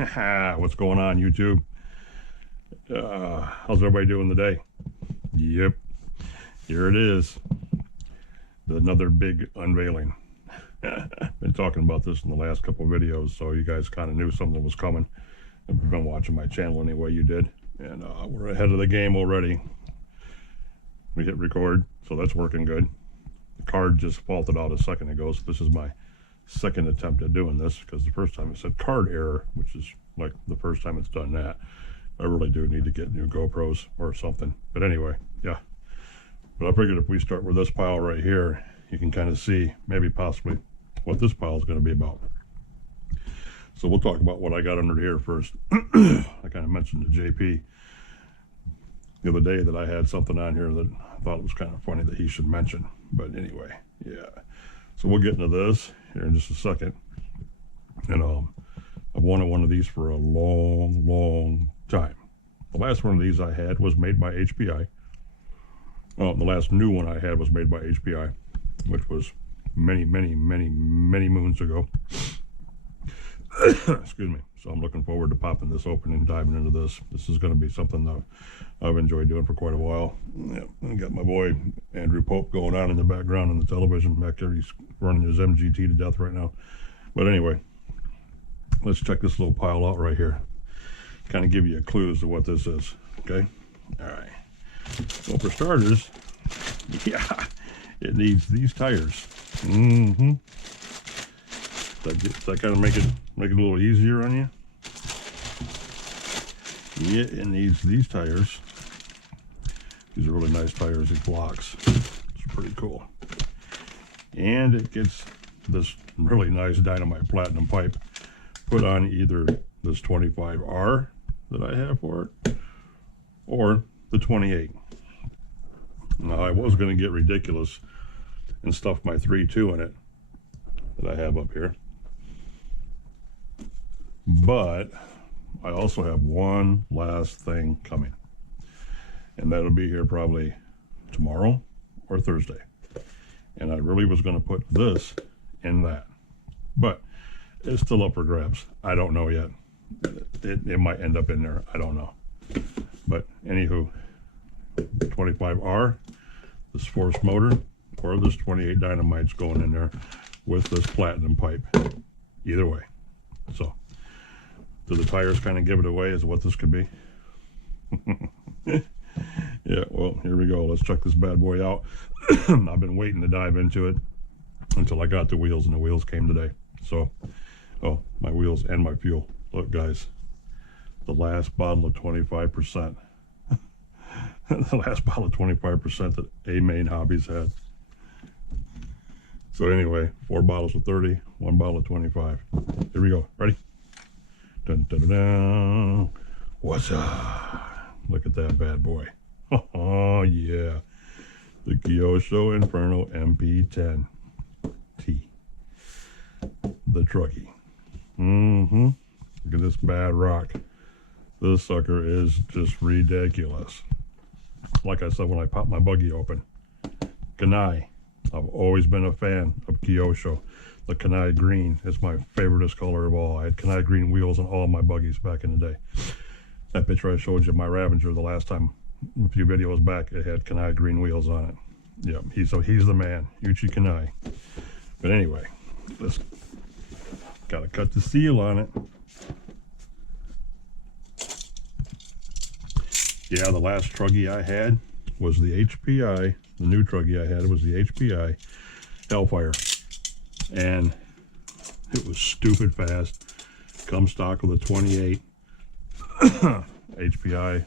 What's going on, YouTube? How's everybody doing today? Yep, here it is. Another big unveiling. Been talking about this in the last couple of videos, so you guys kind of knew something was coming. If you've been watching my channel anyway, you did. And we're ahead of the game already. We hit record, so that's working good. The card just faulted out a second ago, so this is my second attempt at doing this, because the first time it said card error, which is like the first time it's done that. I really do need to get new GoPros or something. But anyway, yeah. But I figured if we start with this pile right here, you can kind of see maybe possibly what this pile is going to be about. So we'll talk about what I got under here first. I kind of mentioned to JP the other day that I had something on here that I thought it was kind of funny that he should mention. But anyway, yeah. So we'll get into this here in just a second. And I've wanted one of these for a long time. The last one of these I had was made by HPI. Oh, the last new one I had was made by HPI, which was many moons ago. Excuse me. So I'm looking forward to popping this open and diving into this. This is going to be something that I've enjoyed doing for quite a while. Yeah, I got my boy Andrew Pope going on in the background on the television back there. He's running his MGT to death right now. But anyway, let's check this little pile out right here. Kind of give you a clue as to what this is. Okay. All right. So for starters, yeah, it needs these tires. Does that kind of make it a little easier on you? Yeah, it needs these tires. These are really nice tires, these blocks. It's pretty cool. And it gets this really nice Dynamite Platinum pipe put on either this 25R that I have for it or the 28. Now I was going to get ridiculous and stuff my 3.2 in it that I have up here, but I also have one last thing coming, and that'll be here probably tomorrow or Thursday. And I really was going to put this in that, but it's still up for grabs. I don't know yet. It might end up in there. I don't know. But anywho, 25R, this Force motor, or this 28 Dynamite's going in there with this platinum pipe. Either way. So, do the tires kind of give it away as what this could be? Yeah, well, here we go. Let's check this bad boy out. I've been waiting to dive into it until I got the wheels, and the wheels came today. So, oh, my wheels and my fuel. Look, guys, the last bottle of 25%. The last bottle of 25% that A-Main Hobbies had. So anyway, 4 bottles of 30, 1 bottle of 25. Here we go. Ready? Dun, dun, dun, dun. What's up? Look at that bad boy. Oh, yeah. The Kyosho Inferno MP10T. The truckie. Look at this bad rock. This sucker is just ridiculous. Like I said when I popped my buggy open, Kanai. I've always been a fan of Kyosho. The Kanai green is my favoriteest color of all. I had Kanai green wheels on all my buggies back in the day. That picture I showed you, my Ravager, the last time, a few videos back, it had Kanai green wheels on it. Yep, he's the man, Yuichi Kanai. But anyway, let's gotta cut the seal on it. Yeah, the last truggy I had was the HPI. The new truggy I had was the HPI Hellfire. And it was stupid fast. Come stock with a 28 HPI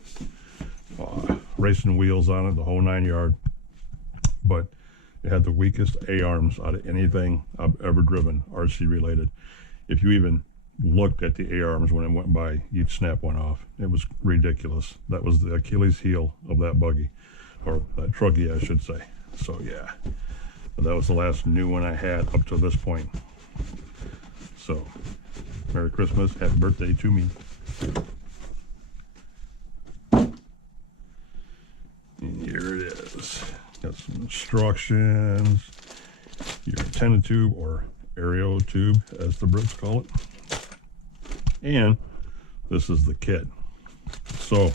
racing wheels on it, the whole 9 yard. But it had the weakest A-arms out of anything I've ever driven, RC related. If you even looked at the A-arms when it went by, you'd snap one off. It was ridiculous. That was the Achilles heel of that buggy, or that truggy I should say. So yeah, but that was the last new one I had up to this point. So Merry Christmas, happy birthday to me. And here it is. Got some instructions, your antenna tube, or aerial tube as the Brits call it. And This is the kit. So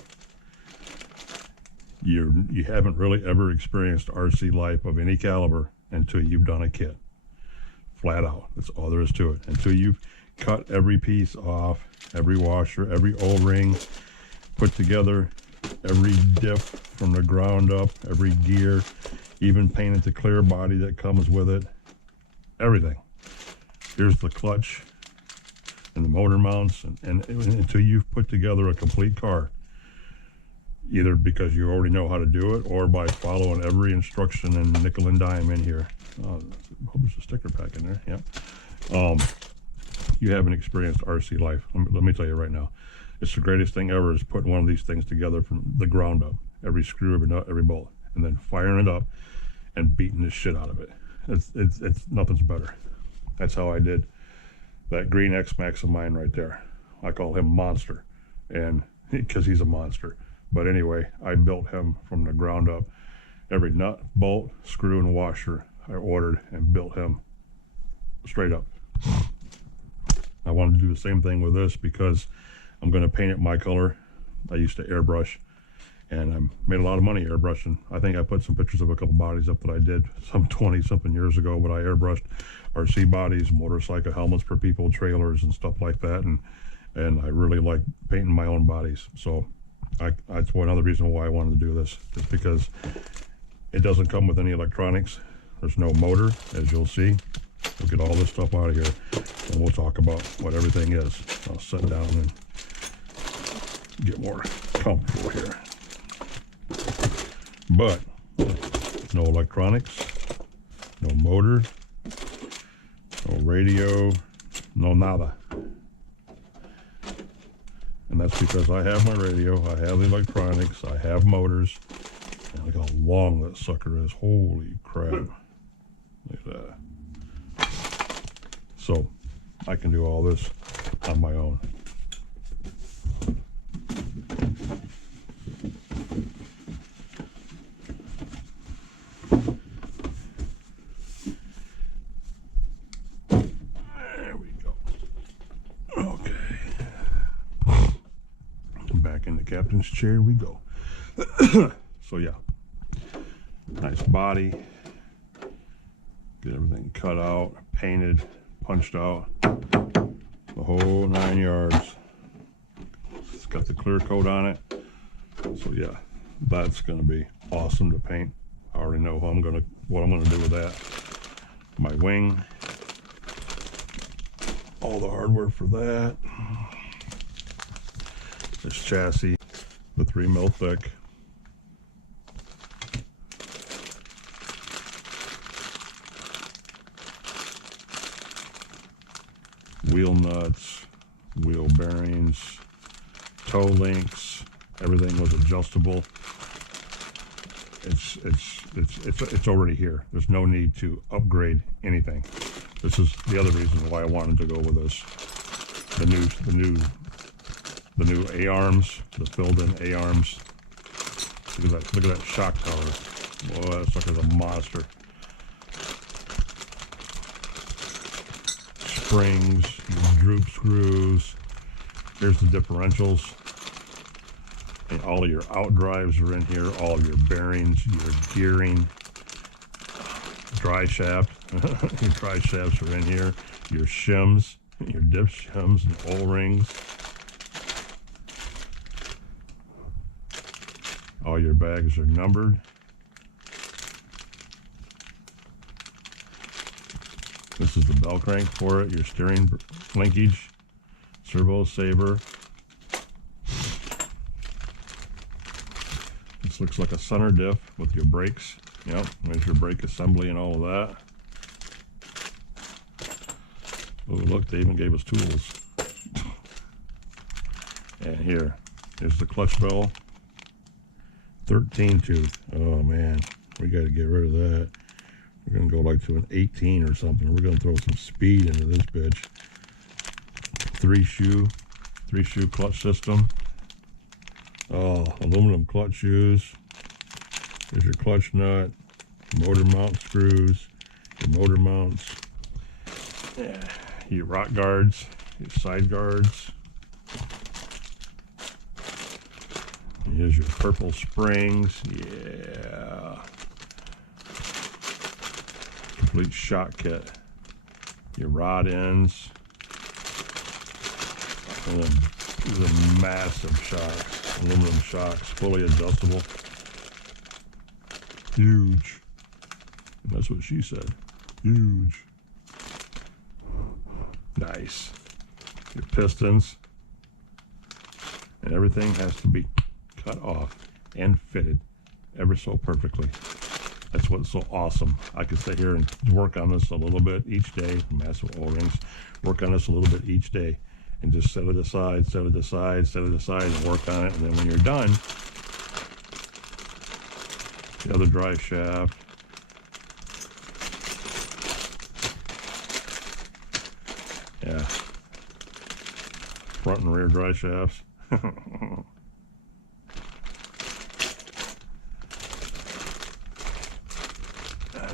you haven't really ever experienced RC life of any caliber until you've done a kit. Flat out. That's all there is to it. Until you've cut every piece off, every washer, every O-ring, put together every diff from the ground up, every gear, even painted the clear body that comes with it, everything. Here's the clutch and the motor mounts, and until you've put together a complete car, either because you already know how to do it or by following every instruction and nickel and dime in here. Oh, there's a sticker pack in there. Yep. You haven't experienced RC life. Let me tell you right now, it's the greatest thing ever is putting one of these things together from the ground up, every screw, every nut, every bolt, and then firing it up and beating the shit out of it. It's nothing's better. That's how I did that green X-Max of mine right there. I call him Monster, and because he's a monster. But anyway, I built him from the ground up. Every nut, bolt, screw, and washer I ordered and built him straight up. I wanted to do the same thing with this because I'm going to paint it my color. I used to airbrush, and I made a lot of money airbrushing. I think I put some pictures of a couple bodies up that I did some 20-something years ago, but I airbrushed RC bodies, motorcycle helmets for people, trailers, and stuff like that. And I really like painting my own bodies. So that's one other reason why I wanted to do this, is because it doesn't come with any electronics. There's no motor, as you'll see. We'll get all this stuff out of here, and we'll talk about what everything is. I'll sit down and get more comfortable here. But no electronics, no motor, no radio, no nada. And that's because I have my radio, I have the electronics, I have motors, and look how long that sucker is. Holy crap. Look at that. So I can do all this on my own. There we go. Okay. Back in the captain's chair we go. So yeah, nice body. Get everything cut out, painted, punched out, the whole 9 yards. It's got the clear coat on it. So yeah, that's gonna be awesome to paint. I already know what I'm gonna do with that. My wing, all the hardware for that. This chassis, the 3 mil thick. Wheel nuts, wheel bearings, toe links, everything was adjustable. It's already here. There's no need to upgrade anything. This is the other reason why I wanted to go with this. The new A-arms, the filled-in A-arms. Look at that shock tower. Oh, that sucker's a monster. Springs, droop screws. Here's the differentials. And all of your out drives are in here. All of your bearings, your gearing, dry shaft. Your dry shafts are in here. Your shims, your dip shims and O-rings. All your bags are numbered. This is the bell crank for it, your steering linkage, servo saver. This looks like a center diff with your brakes. Yep, there's your brake assembly and all of that. Oh, look, they even gave us tools. And here's the clutch bell. 13 tooth. Oh man, we got to get rid of that. We're going to go like to an 18 or something. We're going to throw some speed into this bitch. Three shoe clutch system. Oh, aluminum clutch shoes. There's your clutch nut, motor mount screws, your motor mounts, your rock guards, your side guards. Here's your purple springs. Yeah. Complete shock kit. Your rod ends. And then these are massive shocks. Aluminum shocks, fully adjustable. Huge. And that's what she said. Huge. Nice. Your pistons. And everything has to be cut off and fitted ever so perfectly. That's what's so awesome. I could sit here and work on this a little bit each day. Massive O-rings. Work on this a little bit each day. And just set it aside, set it aside, set it aside, and work on it. And then when you're done, the other drive shaft. Yeah. Front and rear drive shafts.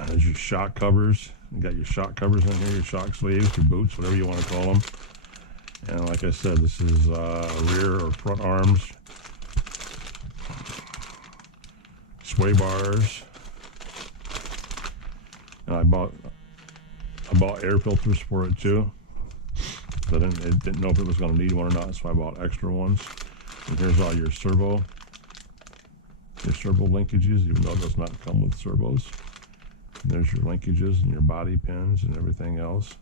There's your shock covers. You got your shock covers in here, your shock sleeves, your boots, whatever you want to call them. And like I said, this is rear or front arms, sway bars. And I bought air filters for it too. I didn't know if it was going to need one or not, so I bought extra ones. And here's all your servo linkages, even though it does not come with servos. And there's your linkages and your body pins and everything else.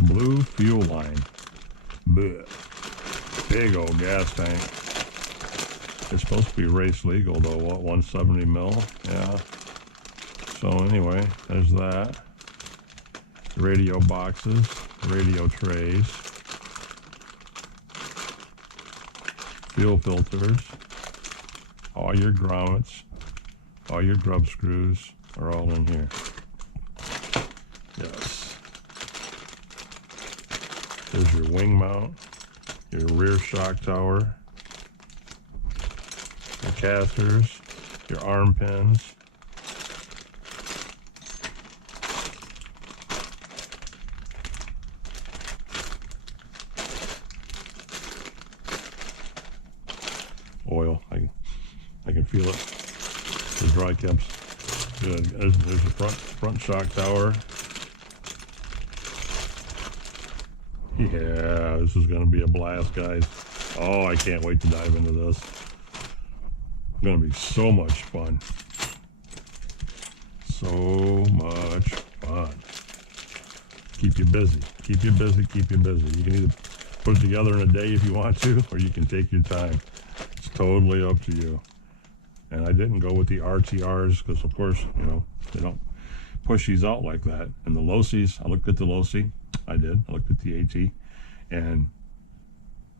Blue fuel line. Blech. Big old gas tank. It's supposed to be race legal though. What, 170 mil? Yeah. So anyway, there's that. Radio boxes, radio trays, fuel filters, all your grommets, all your grub screws are all in here. Yes. There's your wing mount, your rear shock tower, your casters, your arm pins. Oil, I can feel it. The dry caps. Good. There's the front shock tower. Yeah, this is going to be a blast, guys. Oh, I can't wait to dive into this. It's going to be so much fun. So much fun. Keep you busy. Keep you busy. Keep you busy. You can either put it together in a day if you want to, or you can take your time. It's totally up to you. And I didn't go with the RTRs because, of course, you know, they don't push these out like that. And the Locy's, I looked at the Locy. I did. I looked at the AT. And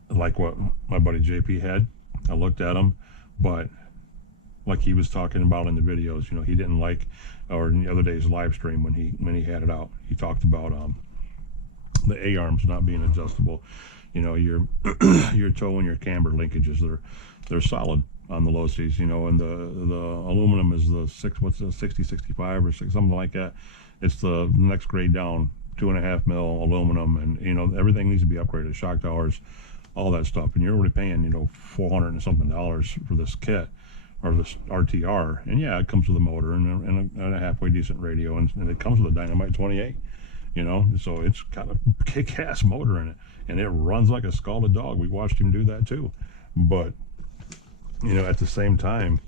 like what my buddy JP had, I looked at them. But like he was talking about in the videos, you know, he didn't like, or in the other day's live stream when he had it out, he talked about the A-arms not being adjustable. You know, your your toe and your camber linkages, they're solid on the Locy's, you know, and the aluminum is the 6065 or something like that. It's the next grade down, 2.5 mil aluminum, and you know everything needs to be upgraded, shock towers, all that stuff, and you're already paying, you know, $400 and something for this kit or this RTR, and yeah, it comes with a motor and a halfway decent radio, and it comes with a Dynamite 28, you know, so it's got a kick-ass motor in it, and it runs like a scalded dog. We watched him do that too, but you know, at the same time,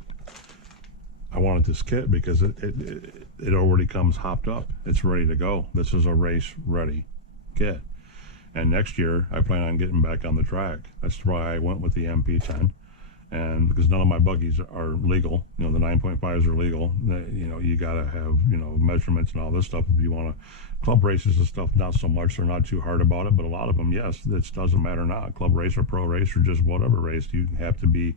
I wanted this kit because it already comes hopped up. It's ready to go. This is a race ready kit. And next year, I plan on getting back on the track. That's why I went with the MP10. And because none of my buggies are legal, you know, the 9.5s are legal. You know, you got to have, you know, measurements and all this stuff if you want to. Club races and stuff, not so much. They're not too hard about it, but a lot of them, yes, it doesn't matter not. Club race or pro race or just whatever race, you have to be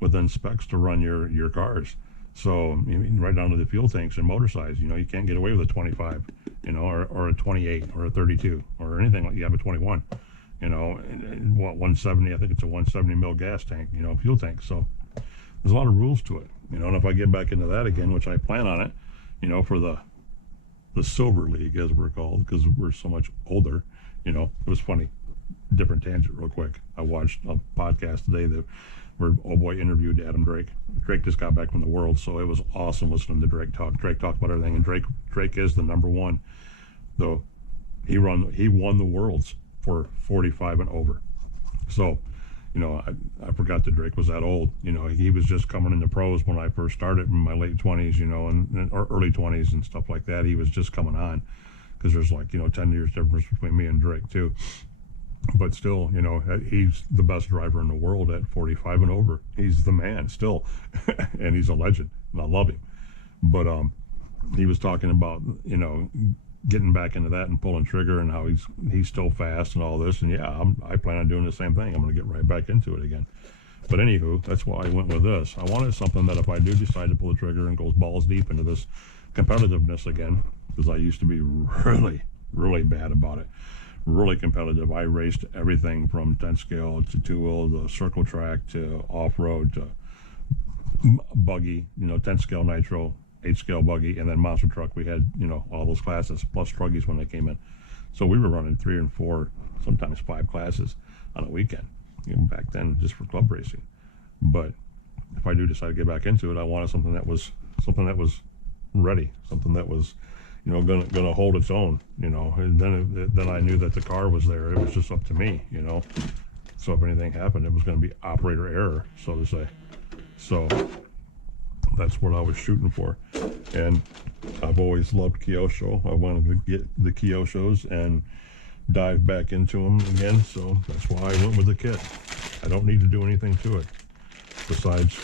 within specs to run your cars. So, I mean, right down to the fuel tanks and motor size, you know, you can't get away with a 25, you know, or a 28 or a 32 or anything like you have a 21, you know, and what, 170, I think it's a 170 mil gas tank, you know, fuel tank. So there's a lot of rules to it, you know, and if I get back into that again, which I plan on it, you know, for the Silver League, as we're called, because we're so much older, you know, it was funny. different tangent real quick. I watched a podcast today that where old boy interviewed Adam Drake. Drake just got back from the World, so it was awesome listening to Drake talk. Drake talked about everything, and Drake is the number one. Though he won the Worlds for 45 and over. So, you know, I forgot that Drake was that old. You know, he was just coming into pros when I first started in my late 20s, you know, or early 20s and stuff like that. He was just coming on, because there's like, you know, 10 years difference between me and Drake too. But still, you know, he's the best driver in the world at 45 and over. He's the man still, and he's a legend, and I love him. But he was talking about, you know, getting back into that and pulling trigger, and how he's still fast and all this. And yeah, I plan on doing the same thing. I'm going to get right back into it again. But anywho, that's why I went with this. I wanted something that if I do decide to pull the trigger and goes balls deep into this competitiveness again, because I used to be really, really bad about it. Really competitive. I raced everything from 10 scale to 2-wheel to circle track to off-road to buggy, you know, 10 scale nitro, 8 scale buggy, and then monster truck. We had, you know, all those classes plus truggies when they came in. So we were running 3 and 4, sometimes 5 classes on a weekend, you know, back then, just for club racing. But if I do decide to get back into it, I wanted something that was ready, something that was, you know, gonna hold its own, you know. And then I knew that the car was there. It was just up to me, you know. So if anything happened, it was going to be operator error, so to say. So that's what I was shooting for. And I've always loved Kyosho. I wanted to get the Kyoshos and dive back into them again. So that's why I went with the kit. I don't need to do anything to it besides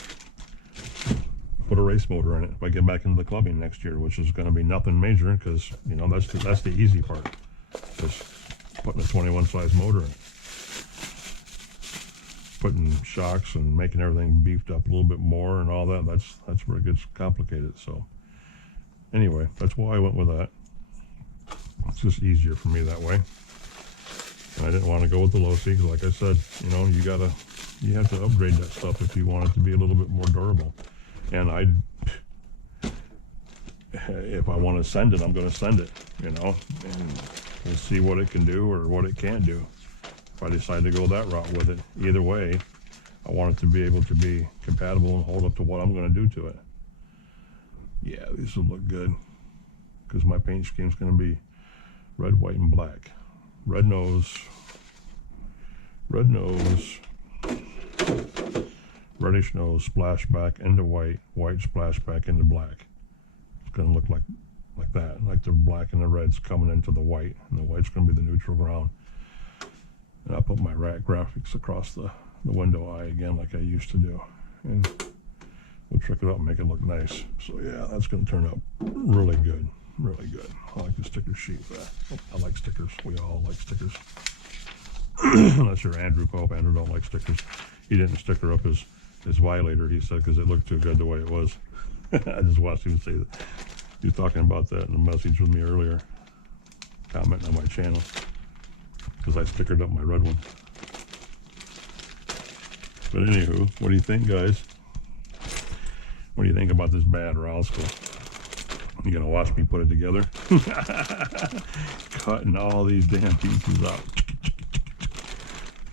put a race motor in it if I get back into the clubbing next year, which is going to be nothing major, because, you know, that's the easy part, just putting a 21 size motor in, putting shocks and making everything beefed up a little bit more and all that. That's where it gets complicated. So anyway, that's why I went with that. It's just easier for me that way. And I didn't want to go with the low C, because like I said, you know, you have to upgrade that stuff if you want it to be a little bit more durable. And if I want to send it, I'm going to send it, you know, and we'll see what it can do or what it can't do. If I decide to go that route with it, either way, I want it to be able to be compatible and hold up to what I'm going to do to it. Yeah, these will look good, because my paint scheme is going to be red, white, and black. Red nose, reddish nose, splashback into white, white splashback into black. It's going to look like that, like the black and the red's coming into the white, and the white's going to be the neutral ground. And I'll put my rack graphics across the window eye again, like I used to do, and we'll trick it up and make it look nice. So yeah, that's going to turn out really good, really good. I like the sticker sheet. I like stickers. We all like stickers. Unless you're Andrew Pope. Andrew don't like stickers. He didn't sticker up his Violator, he said, because it looked too good the way it was. I just watched him say that. He was talking about that in a message with me earlier, commenting on my channel, because I stickered up my red one. But anywho, what do you think, guys? What do you think about this bad Ralsco? You gonna watch me put it together? Cutting all these damn pieces out.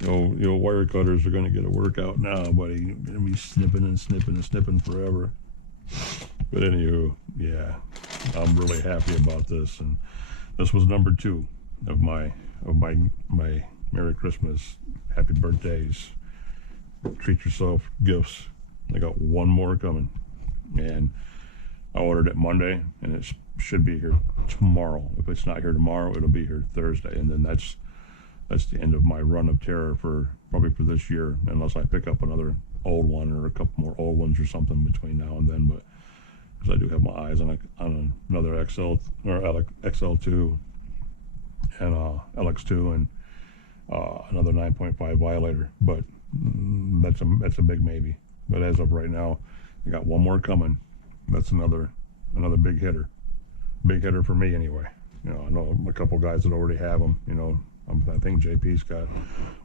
You know, wire cutters are going to get a workout now, buddy. You're going to be snipping and snipping and snipping forever. But anywho, yeah, I'm really happy about this. And this was number 2 of my Merry Christmas, Happy Birthdays, treat yourself gifts. I got one more coming, and I ordered it Monday, and it should be here tomorrow. If it's not here tomorrow, it'll be here Thursday, and then that's the end of my run of terror probably for this year, unless I pick up another old one or a couple more old ones or something between now and then. But because I do have my eyes on another XL or XL2 and LX2 and another 9.5 Violator, but that's a big maybe. But as of right now, I got one more coming. That's another big hitter for me anyway. You know, I know a couple guys that already have them. You know, I think JP's got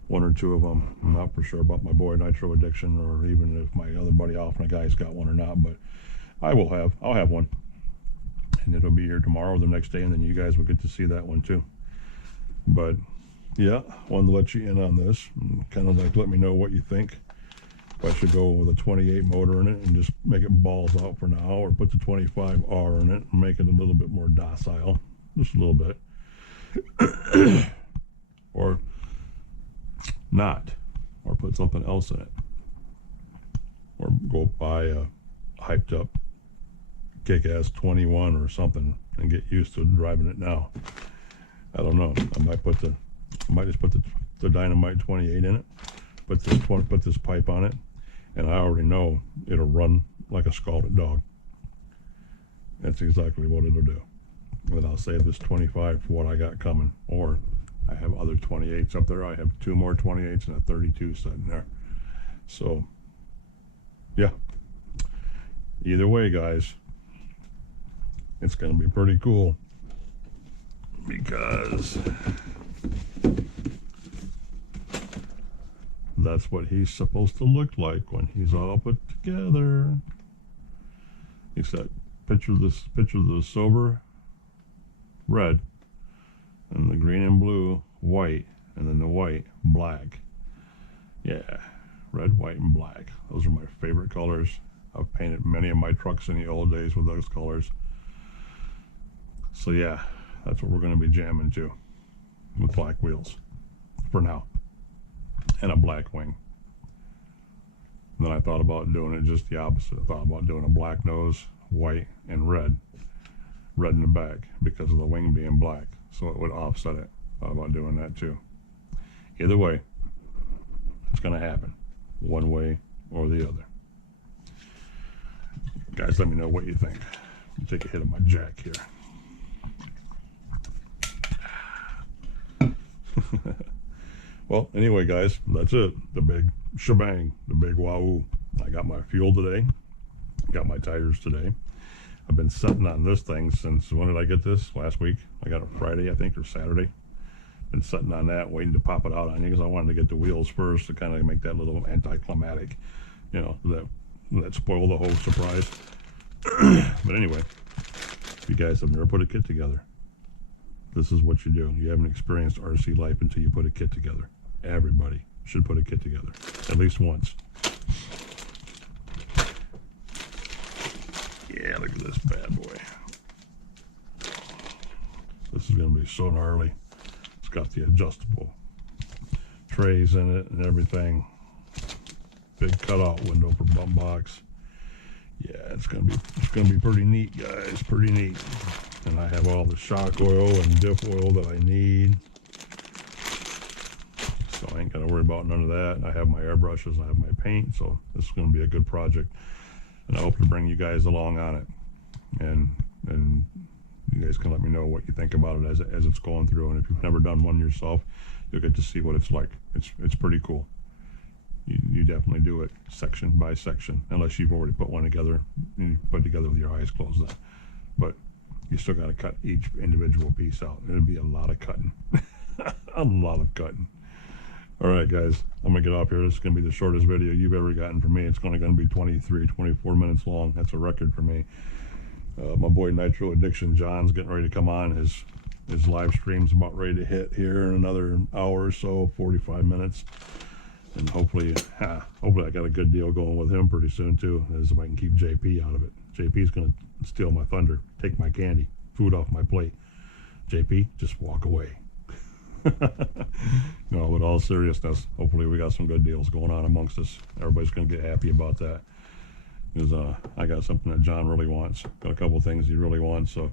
1 or 2 of them. I'm not for sure about my boy Nitro Addiction, or even if my other buddy off and a guy's got one or not, but I'll have one, and it'll be here tomorrow or the next day, and then you guys will get to see that one too. But yeah, wanted to let you in on this, and kind of like let me know what you think. If I should go with a 28 motor in it and just make it balls out for now, or put the 25R in it and make it a little bit more docile, just a little bit, or not, or put something else in it, or go buy a hyped up kick-ass 21 or something and get used to driving it now. I don't know. I might just put the Dynamite 28 in it, put this pipe on it, and I already know it'll run like a scalded dog. That's exactly what it'll do. And I'll save this 25 for what I got coming, or I have other 28s up there. I have 2 more 28s and a 32 sitting there. So, yeah. Either way, guys, it's going to be pretty cool, because that's what he's supposed to look like when he's all put together. Except picture the silver red, and the green and blue white, and then the white black. Yeah, red, white, and black. Those are my favorite colors. I've painted many of my trucks in the old days with those colors. So yeah, that's what we're going to be jamming to, with black wheels for now, and a black wing. And then I thought about doing it just the opposite. I thought about doing a black nose, white, and red in the back, because of the wing being black, so it would offset it. Thought about doing that too. Either way, it's going to happen, one way or the other. Guys, let me know what you think. I'll take a hit of my jack here. Well, anyway, guys, that's it. The big shebang, the big wahoo. I got my fuel today, got my tires today. I've been sitting on this thing since, when did I get this? Last week. I got it Friday, I think, or Saturday. Been sitting on that, waiting to pop it out on you, because I wanted to get the wheels first to kind of make that little anticlimactic, you know, that spoil the whole surprise. But anyway, if you guys have never put a kit together, this is what you do. You haven't experienced RC life until you put a kit together. Everybody should put a kit together, at least once. Yeah, look at this bad boy. This is going to be so gnarly. It's got the adjustable trays in it and everything. Big cutout window for bump box. Yeah, it's gonna be pretty neat, guys. Pretty neat. And I have all the shock oil and diff oil that I need, so I ain't gotta worry about none of that. I have my airbrushes, I have my paint, so this is gonna be a good project, and I hope to bring you guys along on it, and you guys can let me know what you think about it as it's going through. And if you've never done one yourself, you'll get to see what it's like. It's pretty cool. You definitely do it section by section, unless you've already put one together and you put it together with your eyes closed then. But you still got to cut each individual piece out. It'll be a lot of cutting. A lot of cutting. All right, guys, I'm gonna get off here. This is gonna be the shortest video you've ever gotten from me. It's only gonna be 24 minutes long. That's a record for me. My boy Nitro Addiction John's getting ready to come on. His live stream's about ready to hit here in another hour or so, 45 minutes. And hopefully I got a good deal going with him pretty soon too, as if I can keep JP out of it. JP's gonna steal my thunder, take my candy, food off my plate. JP, just walk away. No, with all seriousness, hopefully we got some good deals going on amongst us. Everybody's gonna get happy about that, because I got something that John really wants. Got a couple things he really wants, so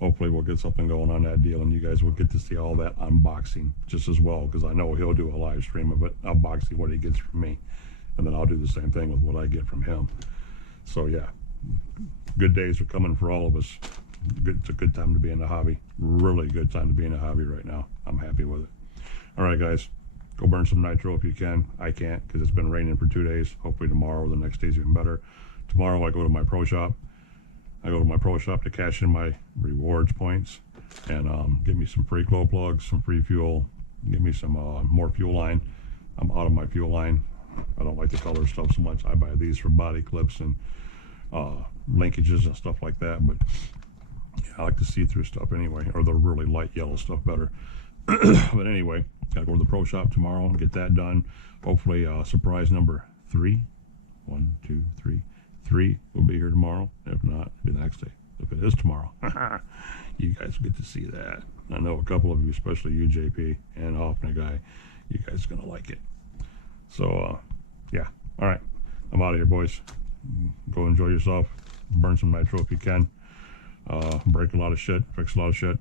hopefully we'll get something going on that deal, and you guys will get to see all that unboxing just as well, because I know he'll do a live stream of it, unboxing what he gets from me, and then I'll do the same thing with what I get from him. So yeah, good days are coming for all of us. It's a good time to be in the hobby. Really good time to be in the hobby right now. I'm happy with it. All right, guys, go burn some nitro if you can. I can't, because it's been raining for 2 days. Hopefully tomorrow or the next day's even better. Tomorrow I go to my pro shop. To cash in my rewards points and get me some free glow plugs, some free fuel, get me some more fuel line. I'm out of my fuel line. I don't like the color stuff so much. I buy these for body clips and linkages and stuff like that, but yeah, I like the see-through stuff anyway, or the really light yellow stuff better. But anyway, gotta go to the pro shop tomorrow and get that done. Hopefully, surprise number 3. 1, 2, 3. 3 will be here tomorrow. If not, it'll be the next day. If it is tomorrow, you guys get to see that. I know a couple of you, especially you, JP, and Hoffman guy, you guys are gonna like it. So, yeah. All right, I'm out of here, boys. Go enjoy yourself. Burn some nitro if you can. Break a lot of shit. Fix a lot of shit.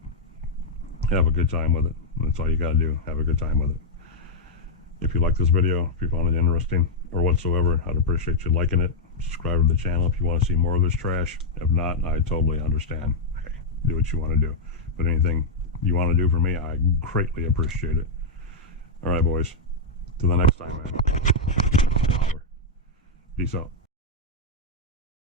Have a good time with it. That's all you gotta do. Have a good time with it. If you like this video, if you found it interesting or whatsoever, I'd appreciate you liking it. Subscribe to the channel if you want to see more of this trash. If not, I totally understand. Hey, do what you want to do. But anything you want to do for me, I greatly appreciate it. All right, boys. Till the next time, man. Peace out.